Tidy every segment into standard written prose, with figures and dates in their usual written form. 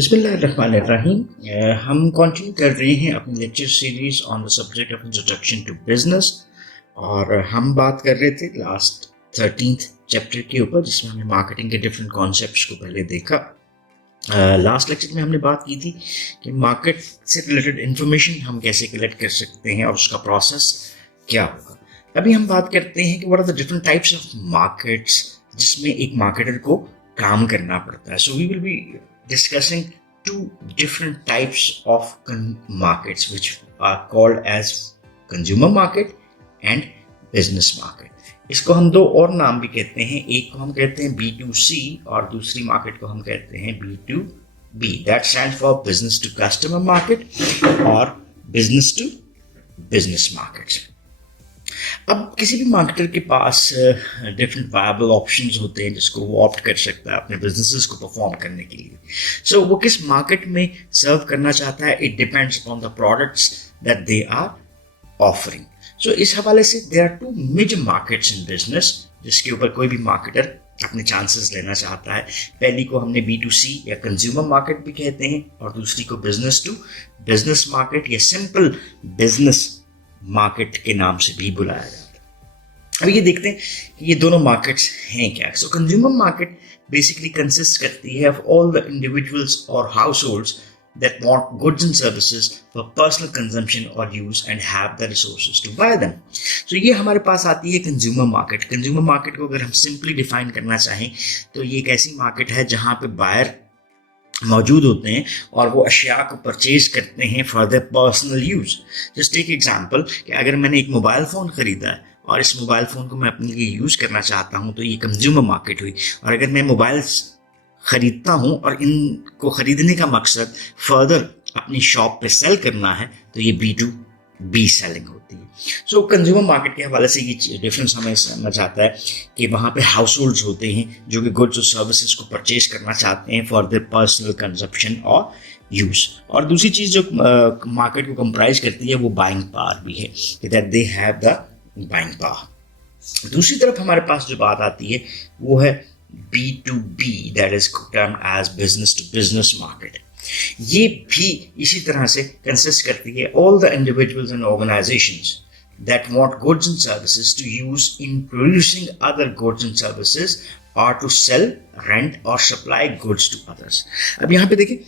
बिस्मिल्लाहिर्रहमानिर्रहीम। हम कंटिन्यू कर रहे हैं अपनी lecture series on the subject of introduction to business और हम बात कर रहे थे लास्ट 13th चैप्टर के ऊपर जिसमें हमने मार्केटिंग के डिफरेंट कॉन्सेप्ट्स को पहले देखा। लास्ट लेक्चर में हमने बात की थी कि मार्केट से रिलेटेड इंफॉर्मेशन हम कैसे कलेक्ट कर सकते हैं और उसका प्रोसेस क्या होगा। अभी हम बात करते हैं कि what are the different types of markets जिसमें एक मार्केटर को काम करना पड़ता है। So we will be discussing two different types of markets which are called as consumer market and business market. इसको हम दो और नाम भी कहते हैं, एक को हम कहते हैं B2C और दूसरी मार्केट को हम कहते हैं B2B. That stands for business to customer market और business to business markets. अब किसी भी मार्केटर के पास डिफरेंट वायबल ऑप्शंस होते हैं जिसको वो ऑप्ट कर सकता है अपने बिजनेसेस को परफॉर्म करने के लिए। सो वो किस मार्केट में सर्व करना चाहता है, it depends upon the products that they are offering. So इस हवाले से there are two major markets in business जिसके ऊपर कोई भी मार्केटर अपने चांसेस लेना चाहता है। पहली को हमने B2C या कंज्यूमर मार्केट भी कहते हैं और दूसरी को बिजनेस टू बिजनेस मार्केट या सिंपल बिजनेस मार्केट के नाम से भी बुलाया जाता है। अब ये देखते हैं कि ये दोनों मार्केट्स हैं क्या। So consumer market basically consist करती है ऑफ ऑल द इंडिविजुअल्स और households that want goods and services for personal consumption और use and have the resources to buy them. So ये हमारे पास आती है कंज्यूमर मार्केट। कंज्यूमर मार्केट को अगर हम सिंपली डिफाइन करना चाहें तो ये एक ऐसी मार्केट है जहाँ पे बायर मौजूद होते हैं और वो अशिया को परचेज करते हैं for their personal use. Just take example कि अगर मैंने एक मोबाइल फ़ोन ख़रीदा है और इस मोबाइल फ़ोन को मैं अपने लिए यूज़ करना चाहता हूँ तो ये कंज्यूमर मार्केट हुई। और अगर मैं मोबाइल ख़रीदता हूँ और इनको ख़रीदने का मकसद फर्दर अपनी शॉप पे सेल करना है तो ये B2B सेलिंग होती है। सो कंज्यूमर मार्केट के हवाले से ये डिफरेंस हमें समझ आता है कि वहाँ पे हाउस होल्ड्स होते हैं जो कि गुड्स और सर्विसेज को परचेज करना चाहते हैं फॉर देयर पर्सनल कंजप्शन और यूज़। और दूसरी चीज़ जो मार्केट को कंप्राइज करती है वो बाइंग पावर भी है कि that they have the buying power. दूसरी तरफ हमारे पास जो बात आती है वो है B2B that is term as business to business market. ये भी इसी तरह से कंसिस्ट करती है all the individuals and organisations that want goods and services to use in producing other goods and services or to sell, rent or supply goods to others. अब यहाँ पे देखिए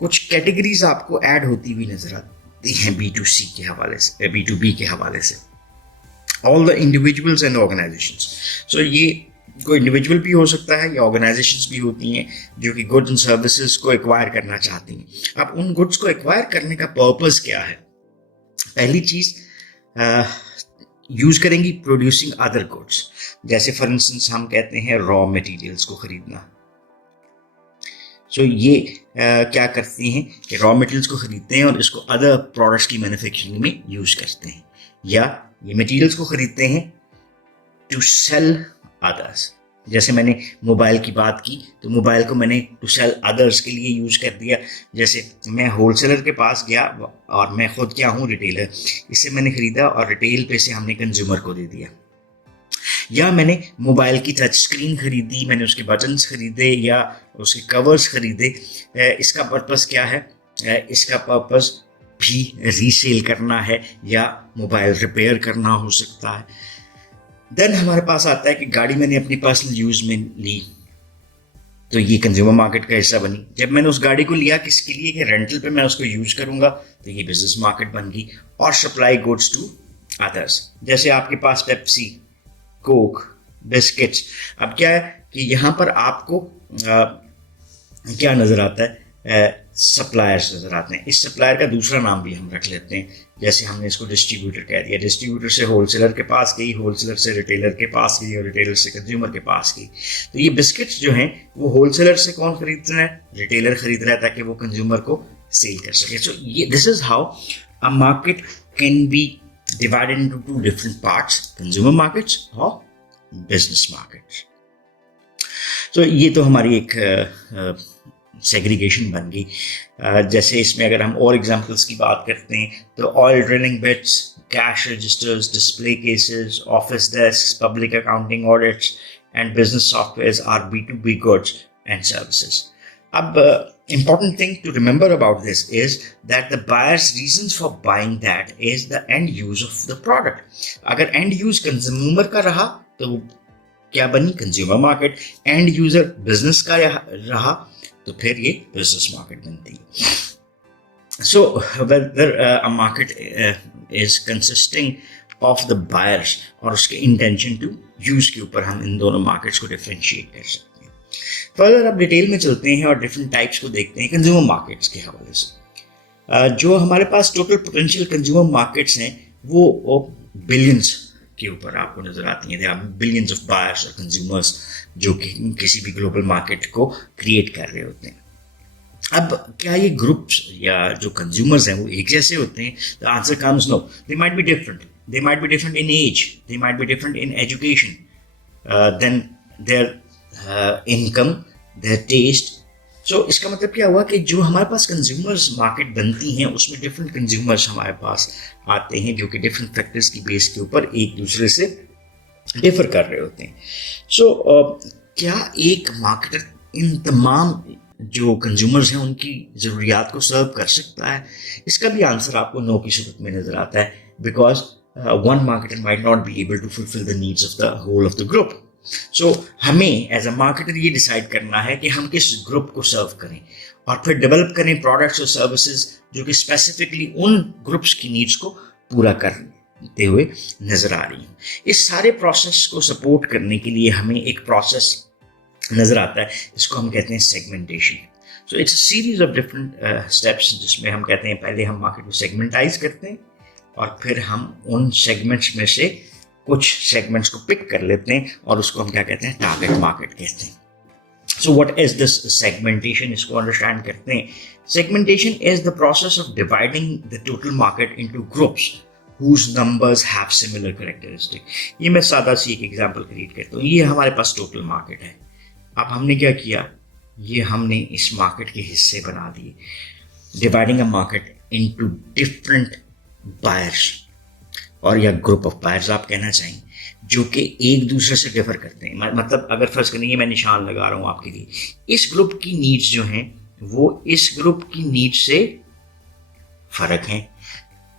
कुछ कैटेगरीज आपको ऐड होती हुई नजर आती हैं B2C के हवाले से, B2B के हवाले से। All the individuals and organizations. So ये कोई इंडिविजुअल भी हो सकता है या ऑर्गेनाइजेशंस भी होती हैं जो कि गुड्स एंड सर्विसेज को एक्वायर करना चाहती हैं। अब उन गुड्स को एक्वायर करने का पर्पस क्या है? पहली चीज यूज करेंगी प्रोड्यूसिंग अदर गुड्स, जैसे फॉर इंस्टेंस हम कहते हैं रॉ मटेरियल्स को खरीदना। सो ये क्या करती हैं कि रॉ मटेरियल्स को खरीदते हैं और इसको अदर प्रोडक्ट्स की मैन्युफैक्चरिंग में यूज करते हैं, या ये मटेरियल्स को खरीदते हैं टू सेल अदर्स। जैसे मैंने मोबाइल की बात की तो मोबाइल को मैंने टू सेल अदर्स के लिए यूज़ कर दिया। जैसे मैं होलसेलर के पास गया और मैं खुद क्या हूँ रिटेलर, इससे मैंने ख़रीदा और रिटेल पे से हमने कंज्यूमर को दे दिया। या मैंने मोबाइल की टच स्क्रीन खरीदी, मैंने उसके बटन्स खरीदे या उसके कवर्स खरीदे। इसका पर्पस क्या है? इसका पर्पस भी रीसेल करना है या मोबाइल रिपेयर करना हो सकता है। देन हमारे पास आता है कि गाड़ी मैंने अपनी पर्सनल यूज में ली तो ये कंज्यूमर मार्केट का हिस्सा बनी। जब मैंने उस गाड़ी को लिया किसके लिए कि रेंटल पे मैं उसको यूज करूंगा तो ये बिजनेस मार्केट बन गई। और सप्लाई गुड्स टू अदर्स, जैसे आपके पास पेप्सी, कोक, बिस्किट्स। अब क्या है कि यहाँ पर आपको क्या नजर आता है? सप्लायर्स नजर आते हैं। इस सप्लायर का दूसरा नाम भी हम रख लेते हैं, जैसे हमने इसको डिस्ट्रीब्यूटर कह दिया। डिस्ट्रीब्यूटर से होलसेलर के पास गई, होलसेलर से रिटेलर के पास गई और रिटेलर से कंज्यूमर के पास गई। तो ये बिस्किट्स जो हैं वो होलसेलर से कौन खरीद रहा है? रिटेलर खरीद रहा है ताकि वो कंज्यूमर को सेल कर सके। सो ये this is how a market can be divided into two different parts, consumer markets और बिजनेस मार्केट्स। तो ये तो हमारी एक सेग्रीगेशन बन गई। जैसे इसमें अगर हम और एग्जांपल्स की बात करते हैं तो oil drilling bits, cash registers, display cases, office desk, public accounting audits and business softwares are B2B goods and services. अब important thing to remember about this is that the buyer's reasons for buying that is the end use of the product. अगर end use consumer का रहा तो क्या बनी? Consumer market. And user business का रहा तो फिर ये बिजनेस मार्केट बनती है. So whether a market is consisting of the buyers और उसके इंटेंशन टू यूज के ऊपर हम इन दोनों मार्केट्स को डिफरेंशिएट कर सकते हैं. फर्दर अब डिटेल में चलते हैं और डिफरेंट टाइप्स को देखते हैं कंज्यूमर मार्केट्स के हवाले से. जो हमारे पास टोटल पोटेंशियल कंज्यूमर मार्केट्स हैं वो बिलियंस के ऊपर आपको नजर आती हैं. There are billions of buyers और कंज्यूमर्स जो कि किसी भी ग्लोबल मार्केट को क्रिएट कर रहे होते हैं. अब क्या ये ग्रुप्स या जो कंज्यूमर्स हैं वो एक जैसे होते हैं? The answer comes no. They might be different. They might be different in age, they might be different in education, then their income, their taste. So इसका मतलब क्या हुआ कि जो हमारे पास कंज्यूमर्स मार्केट बनती हैं उसमें डिफरेंट कंज्यूमर्स हमारे पास आते हैं जो कि डिफरेंट फैक्टर्स की बेस के ऊपर एक दूसरे से डिफर कर रहे होते हैं. सो क्या एक मार्केटर इन तमाम जो कंज्यूमर्स हैं उनकी ज़रूरियात को सर्व कर सकता है? इसका भी आंसर आपको नो की सूरत में नज़र आता है, because one marketer might not be able to fulfil the needs of the whole of the group. So हमें एज अ मार्केटर ये डिसाइड करना है कि हम किस ग्रुप को सर्व करें और फिर डेवलप करें प्रोडक्ट्स और सर्विसेज जो कि स्पेसिफिकली उन ग्रुप्स की नीड्स को पूरा करते हुए नजर आ रही हैं. इस सारे प्रोसेस को सपोर्ट करने के लिए हमें एक प्रोसेस नजर आता है जिसको हम कहते हैं segmentation. So it's a series of different steps जिसमें हम कहते हैं पहले हम मार्केट को सेगमेंटाइज करते हैं और फिर हम उन सेगमेंट्स में से कुछ सेगमेंट्स को पिक कर लेते हैं और उसको हम क्या कहते हैं? टारगेट मार्केट कहते हैं. So what is this segmentation? इसको अंडरस्टैंड करते हैं. Segmentation is the process of dividing the total market into groups whose numbers have similar characteristic. ये मैं सादा सी एक एग्जांपल क्रिएट करता हूँ. ये हमारे पास टोटल मार्केट है. अब हमने क्या किया? ये हमने इस मार्केट के हिस्से बना दिए, dividing a market into different buyers और या ग्रुप ऑफ बायर्स आप कहना चाहें जो कि एक दूसरे से डिफर करते हैं. मतलब अगर फर्ज करें ये मैं निशान लगा रहा हूँ आपके लिए, इस ग्रुप की नीड्स जो हैं वो इस ग्रुप की नीड्स से फर्क हैं.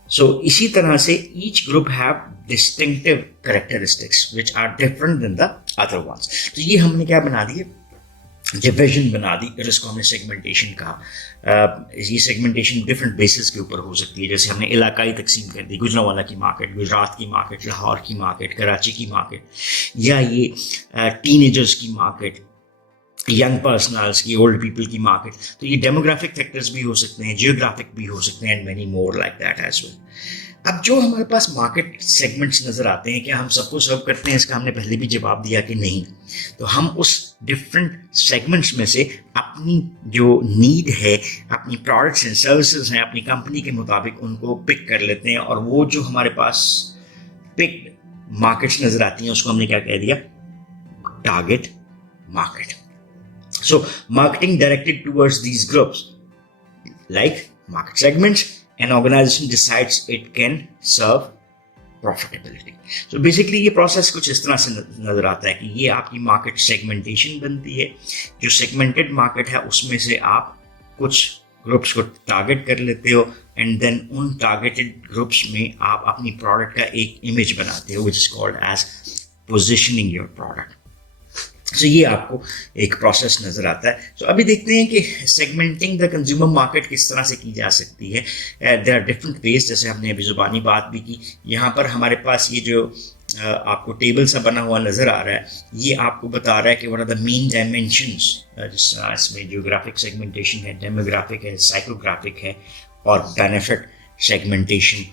सो इसी तरह से each group have distinctive characteristics which are different than the other ones. तो ये हमने क्या बना दिए? डिवीजन बना दी, जिसको हमने सेगमेंटेशन कहा. ये सेगमेंटेशन डिफरेंट बेसिस के ऊपर हो सकती है. जैसे हमने इलाकाई तकसीम कर दी, गुजरांवाला की मार्केट, गुजरात की मार्केट, लाहौर की मार्केट, कराची की मार्केट, या ये टीनेजर्स की मार्केट, यंग पर्सनल्स की, ओल्ड पीपल की मार्केट. तो ये डेमोग्राफिक फैक्टर्स भी हो सकते हैं, जियोग्राफिक भी हो सकते हैं, and many more like that as well. अब जो हमारे पास मार्केट सेगमेंट्स नज़र आते हैं, क्या हम सबको सर्व करते हैं? इसका हमने पहले भी जवाब दिया कि नहीं. तो हम उस डिफरेंट सेगमेंट्स में से अपनी जो नीड है, अपनी प्रोडक्ट्स एंड सर्विसेज हैं, अपनी कंपनी के मुताबिक उनको पिक कर लेते हैं और वो जो हमारे पास पिक मार्केट्स नज़र आती हैं उसको हमने क्या कह दिया? Target market. So marketing directed towards these groups like market segments an organization decides it can serve profitability. So basically ये प्रोसेस कुछ इस तरह से नजर आता है कि ये आपकी मार्केट सेगमेंटेशन बनती है. जो सेगमेंटेड मार्केट है उसमें से आप कुछ ग्रुप्स को टारगेट कर लेते हो एंड देन उन टारगेटेड ग्रुप्स में आप अपनी प्रोडक्ट का एक इमेज बनाते हो which is called as positioning your product. सो ये आपको एक प्रोसेस नज़र आता है. सो अभी देखते हैं कि सेगमेंटिंग द कंज्यूमर मार्केट किस तरह से की जा सकती है. देयर आर डिफरेंट वेज, जैसे हमने अभी ज़ुबानी बात भी की. यहाँ पर हमारे पास ये जो आपको टेबल सा बना हुआ नज़र आ रहा है, ये आपको बता रहा है कि one of the main dimensions, जिस तरह इसमें जियोग्राफिक सेगमेंटेशन है, डेमोग्राफिक है, साइकोग्राफिक है और बेनिफिट सेगमेंटेशन,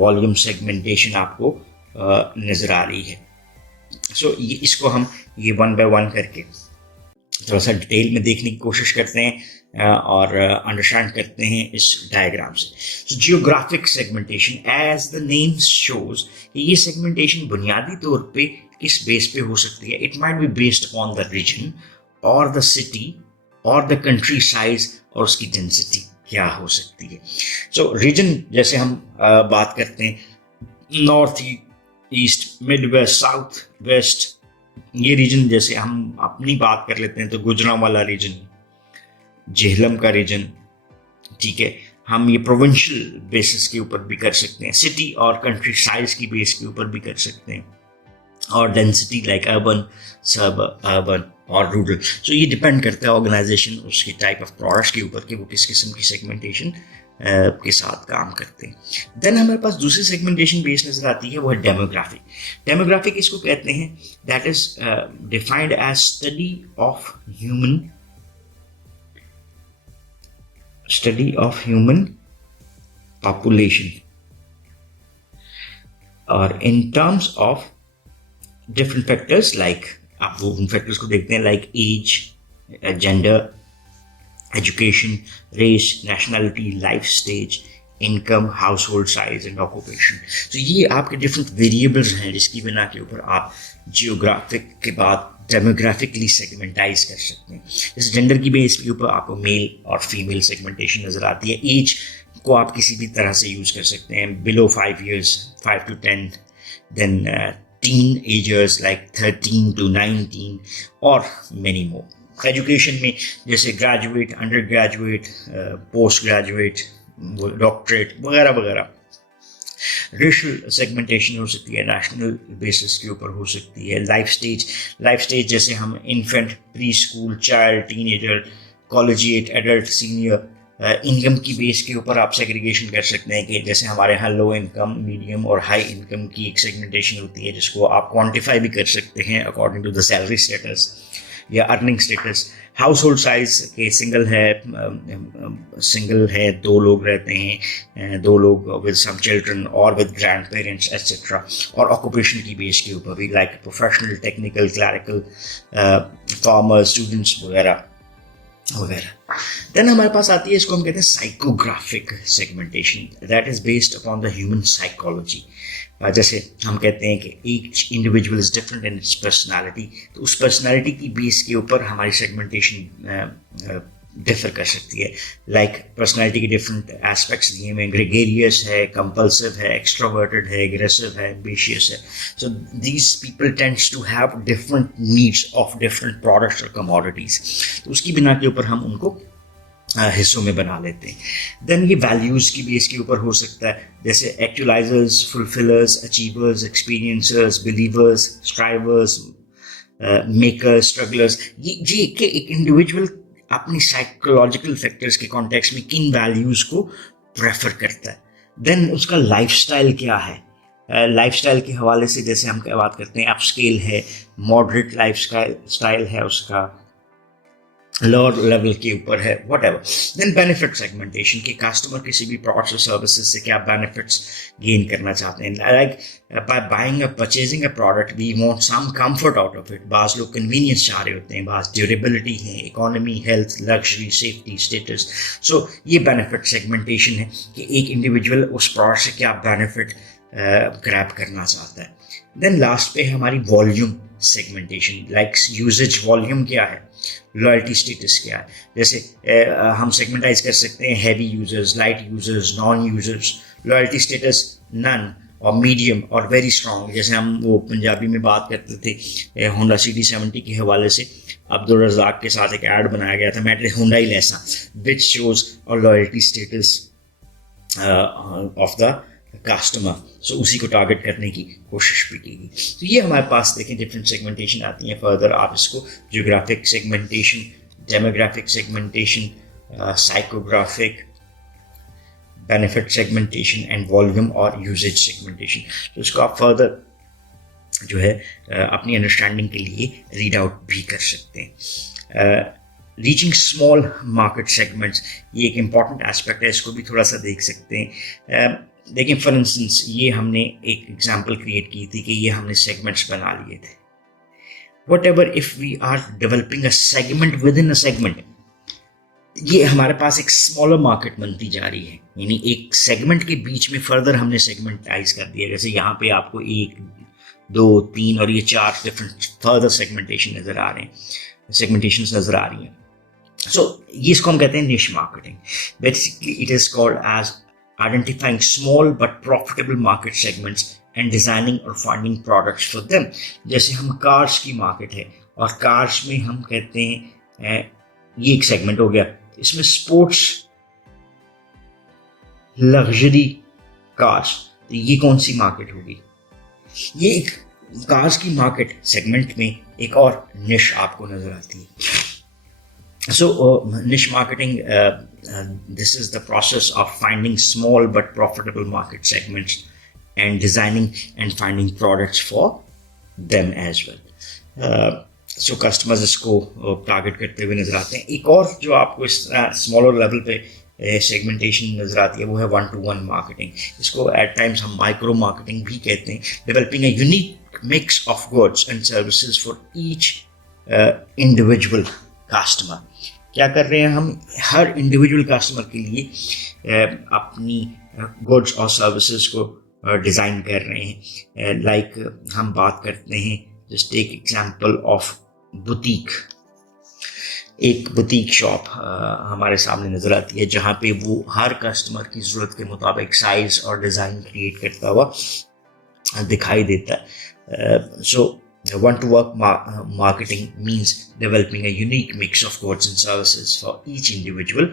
वॉल्यूम सेगमेंटेशन आपको नज़र आ रही है. सो ये इसको हम ये वन बाय वन करके थोड़ा सा डिटेल में देखने की कोशिश करते हैं और अंडरस्टैंड करते हैं इस डायग्राम से. So geographic segmentation, as the name shows, ये सेगमेंटेशन बुनियादी तौर पे किस बेस पे हो सकती है? It might be based upon the region और द सिटी और द कंट्री साइज और उसकी डेंसिटी क्या हो सकती है. सो रीजन जैसे हम बात करते हैं north east, mid west, south west, ये रीजन जैसे हम अपनी बात कर लेते हैं तो गुजरांवाला रीजन, झेलम का रीजन, ठीक है, हम ये प्रोविंशियल बेसिस के ऊपर भी कर सकते हैं, सिटी और कंट्री साइज की बेस के ऊपर भी कर सकते हैं, और डेंसिटी लाइक अर्बन, सब अर्बन और रूरल। सो ये डिपेंड करता है ऑर्गेनाइजेशन उसकी टाइप ऑफ प्रोडक्ट्स के ऊपर कि वो किस किस्म की सेगमेंटेशन के साथ काम करते हैं। देन हमारे पास दूसरी सेगमेंटेशन बेस नजर आती है, वो है डेमोग्राफिक। डेमोग्राफिक इसको कहते हैं, that is defined as study of human population, और in terms of different factors, like आप वो उन फैक्टर्स को देखते हैं like age, gender, education, race, nationality, life stage, income, household size and occupation. तो ये आपके डिफरेंट वेरिएबल्स हैं जिसकी बिना के ऊपर आप जियोग्राफिक के बाद डेमोग्राफिकली सेगमेंटाइज कर सकते हैं। जैसे जेंडर की बेस के ऊपर आपको मेल और फीमेल सेगमेंटेशन नजर आती है। एज को आप किसी भी तरह से यूज कर सकते हैं, below 5 years, 5 to 10, then teen agers like 13 to 19 और many more। एजुकेशन में जैसे graduate, under graduate, post graduate, doctorate वगैरह वगैरह। रेशियल सेगमेंटेशन हो सकती है, नेशनल बेसिस के ऊपर हो सकती है। लाइफ स्टेज जैसे हम infant, pre school, child, teenager, collegiate, adult, senior. Income की बेस के ऊपर आप सेग्रीगेशन कर सकते हैं कि जैसे हमारे यहाँ लो इनकम, मीडियम और हाई इनकम की एक सेगमेंटेशन होती है जिसको आप क्वांटिफाई भी कर सकते हैं according to the salary status या earning status. Household size के सिंगल है, 2 लोग रहते हैं, 2 लोग विद सम चिल्ड्रन और विद ग्रैंड पेरेंट्स एट्सेट्रा। और ऑक्यूपेशन की बेस के ऊपर भी like professional, technical, clerical, farmer, students वगैरह वगैरह। देन हमारे पास आती है, इसको हम कहते हैं psychographic segmentation, that is based upon the human psychology. जैसे हम कहते हैं कि each individual is different in its personality, तो उस पर्सनालिटी की बेस के ऊपर हमारी सेगमेंटेशन डिफर कर सकती है। लाइक पर्सनालिटी के डिफरेंट एस्पेक्ट्स दिए में ग्रेगेरियस है, कंपल्सिव है, एक्सट्रोवर्टेड है, एग्रेसिव है, एम्बिशियस है। So these people tends to have different needs of different products और कमोडिटीज, तो उसकी बिना के ऊपर हम उनको हिस्सों में बना लेते हैं। देन ये वैल्यूज़ की बेस के ऊपर हो सकता है, जैसे एक्चुअलाइजर्स, फुलफिलर्स, अचीवर्स, एक्सपीरियंसर्स, बिलीवर्स, स्ट्राइवर्स, मेकर्स, स्ट्रगलर्स। ये एक इंडिविजुअल अपनी साइकोलॉजिकल फैक्टर्स के कॉन्टेक्स्ट में किन वैल्यूज़ को प्रेफर करता है। देन उसका लाइफस्टाइल क्या है, लाइफस्टाइल के हवाले से जैसे हम क्या बात करते हैं, अपस्केल है, मॉडरेट लाइफस्टाइल है, उसका लोअर लेवल के ऊपर है, व्हाटएवर। देन बेनिफिट सेगमेंटेशन कि कस्टमर किसी भी प्रोडक्ट्स और सर्विसेज से क्या बेनिफिट्स गेन करना चाहते हैं। लाइक बाय बाइंग और purchasing a product we want some comfort out of it. बाज़ लोग कन्वीनियंस चाह रहे होते हैं, बाज़ ड्यूरेबिलिटी है, economy, health, luxury, safety, status. So ये बेनिफिट सेगमेंटेशन है कि एक इंडिविजुअल उस प्रोडक्ट से क्या बेनिफिट ग्रैब करना चाहता है। देन लास्ट पे है हमारी volume segmentation, like usages volume क्या है, लॉयल्टी स्टेटस क्या है। जैसे हम सेगमेंटाइज कर सकते हैं heavy users, light users, non users. Loyalty status none और मीडियम और वेरी स्ट्रॉन्ग। जैसे हम वो पंजाबी में बात करते थे होंडा CD70 के हवाले से, अब्दुल रज़ाक के साथ एक ऐड बनाया गया था, मैटर होंडा ही लेसा, विच शोज और loyalty status of the customer. So उसी को टारगेट करने की कोशिश भी की गई। तो ये हमारे पास देखें डिफरेंट सेगमेंटेशन आती हैं। फर्दर आप इसको geographic segmentation, demographic segmentation, psychographic, benefit segmentation and volume और यूजेज सेगमेंटेशन, तो इसको आप फर्दर जो है अपनी अंडरस्टैंडिंग के लिए रीड आउट भी कर सकते हैं। रीचिंग स्मॉल मार्केट सेगमेंट्स, ये एक इम्पॉर्टेंट एस्पेक्ट है, इसको भी थोड़ा सा देख सकते हैं। देखिए फॉर इंस्टेंस ये हमने एक एग्जांपल क्रिएट की थी कि ये हमने सेगमेंट्स बना लिए थे। Whatever if we are developing a segment within a segment, ये हमारे पास एक स्मॉलर मार्केट बनती जा रही है, यानी एक सेगमेंट के बीच में फर्दर हमने सेगमेंटाइज कर दिया। जैसे यहाँ पे आपको 1, 2, 3 और ये 4 डिफरेंट फर्दर सेगमेंटेशन नजर आ रहे हैं, सेगमेंटेशन नजर आ रही हैं। सो ये इसको हम कहते हैं niche marketing. Basically it is called as identifying small but profitable market segments and designing or finding products for them। जैसे हम कार्स की मार्केट है और कार्स में हम कहते हैं ये एक सेगमेंट हो गया इसमें स्पोर्ट्स लग्जरी कार्स, तो ये कौन सी मार्केट होगी? ये एक कार्स की मार्केट सेगमेंट में एक और निश आपको नजर आती है. So niche marketing, this is the process of finding small but profitable market segments and designing and finding products for them as well. So customers इसको टारगेट करते हुए नजर आते हैं. एक और जो आपको इस स्मॉलर लेवल पे सेगमेंटेशन नजर आती है वो है 1-to-1 मार्केटिंग. इसको एट टाइम्स हम माइक्रो मार्केटिंग भी कहते हैं. Developing a unique mix of goods and services for each individual customer. क्या कर रहे हैं हम? हर इंडिविजुअल कस्टमर के लिए अपनी गुड्स और सर्विसेज को डिज़ाइन कर रहे हैं. लाइक हम बात करते हैं, just take example of boutique. एक बुटीक शॉप हमारे सामने नज़र आती है जहाँ पे वो हर कस्टमर की ज़रूरत के मुताबिक साइज़ और डिज़ाइन क्रिएट करता हुआ दिखाई देता है. सो one-to-one marketing means developing a unique mix of goods and services for each individual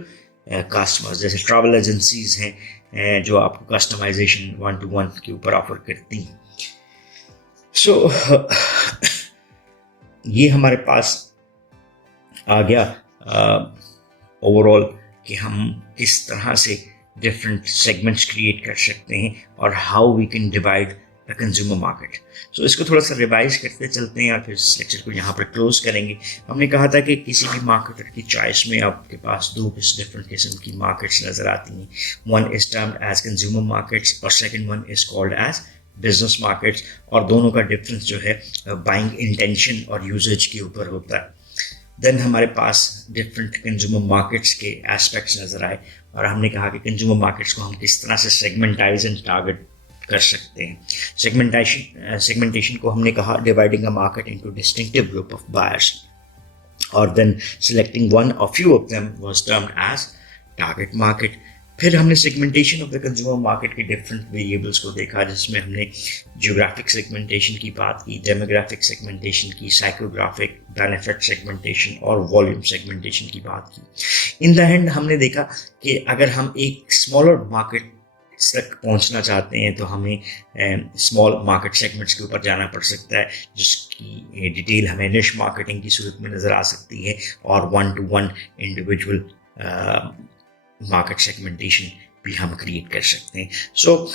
customers. जैसे ट्रैवल एजेंसीज हैं जो आपको कस्टमाइजेशन 1-to-1 के ऊपर ऑफर करती हैं. सो ये हमारे पास आ गया ओवरऑल कि हम किस तरह से डिफरेंट सेगमेंट्स क्रिएट कर सकते हैं और how we can divide the consumer market. So इसको थोड़ा सा रिवाइज करते चलते हैं और फिर इस लेक्चर को यहाँ पर क्लोज करेंगे. हमने कहा था कि किसी भी मार्केटर की चॉइस में आपके पास दो डिफरेंट किस्म की मार्केट्स नज़र आती हैं. One is termed as consumer markets और second one is called as business markets. और दोनों का डिफरेंस जो है बाइंग इंटेंशन और यूजेज के ऊपर होता है. देन हमारे पास डिफरेंट कंज्यूमर मार्केट्स के एस्पेक्ट्स नज़र आए और हमने कहा कि कंज्यूमर मार्केट्स को हम किस तरह से सेगमेंटाइज एंड टारगेट कर सकते हैं. सेगमेंटेशन को हमने कहा dividing a market into distinctive group of buyers और देन सिलेक्टिंग वन और few of them was termed as target market. फिर हमने segmentation of the consumer market के डिफरेंट वेरिएबल्स को देखा जिसमें हमने जियोग्राफिक सेगमेंटेशन की बात की, डेमोग्राफिक सेगमेंटेशन की, साइकोग्राफिक, बेनिफिट सेगमेंटेशन और वॉल्यूम सेगमेंटेशन की बात की. इन द एंड हमने देखा कि अगर हम एक स्मॉलर मार्केट तक पहुंचना चाहते हैं तो हमें स्मॉल मार्केट सेगमेंट्स के ऊपर जाना पड़ सकता है जिसकी डिटेल हमें निश मार्केटिंग की सूरत में नज़र आ सकती है और 1-to-1 इंडिविजुअल मार्केट सेगमेंटेशन भी हम क्रिएट कर सकते हैं. सो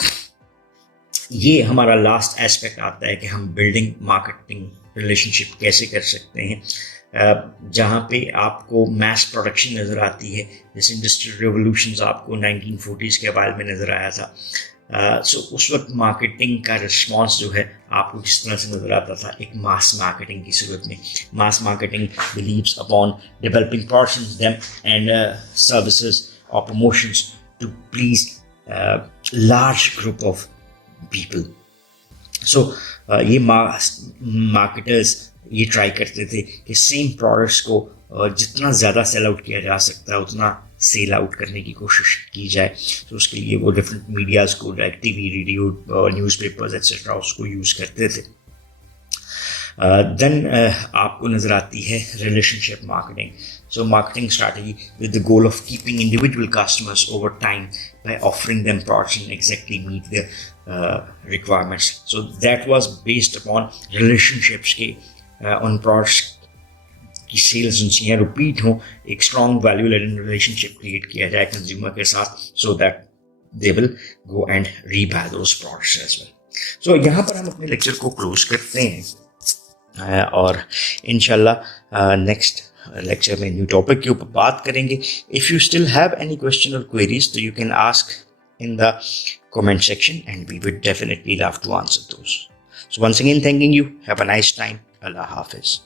ये हमारा लास्ट एस्पेक्ट आता है कि हम बिल्डिंग मार्केटिंग रिलेशनशिप कैसे कर सकते हैं, जहाँ पे आपको मैस प्रोडक्शन नज़र आती है. जैसे इंडस्ट्रियल रेवोल्यूशंस आपको 1940s के हवाले में नज़र आया था. सो उस वक्त मार्केटिंग का रिस्पॉन्स जो है आपको किस तरह से नज़र आता था? एक मास मार्केटिंग की सूरत में. Mass marketing believes upon developing products them and services और promotions to please large group of people. So ये मार्केटर्स ये ट्राई करते थे कि सेम प्रोडक्ट्स को जितना ज़्यादा सेल आउट किया जा सकता है उतना सेल आउट करने की कोशिश की जाए. तो उसके लिए वो डिफरेंट मीडियाज़ को like TV, radio, newspapers etcetera उसको यूज़ करते थे. देन आपको नज़र आती है relationship marketing. So marketing strategy with the goal of keeping individual customers over time by offering them products and exactly meet their requirements. So that was based upon relationships के on products की sales उनसे यहाँ repeat हो, एक strong value added relationship create किया जाए consumer के साथ so that they will go and rebuy those products as well. So यहाँ पर हम अपने लेक्चर को क्लोज करते हैं और इंशाल्लाह नेक्स्ट लेक्चर में न्यू टॉपिक के ऊपर बात करेंगे. If you still have any question और क्वेरीज तो you can ask in the comment section and we would definitely love to answer those. So once again thanking you. Have a nice time. अल्लाह हाफिज़.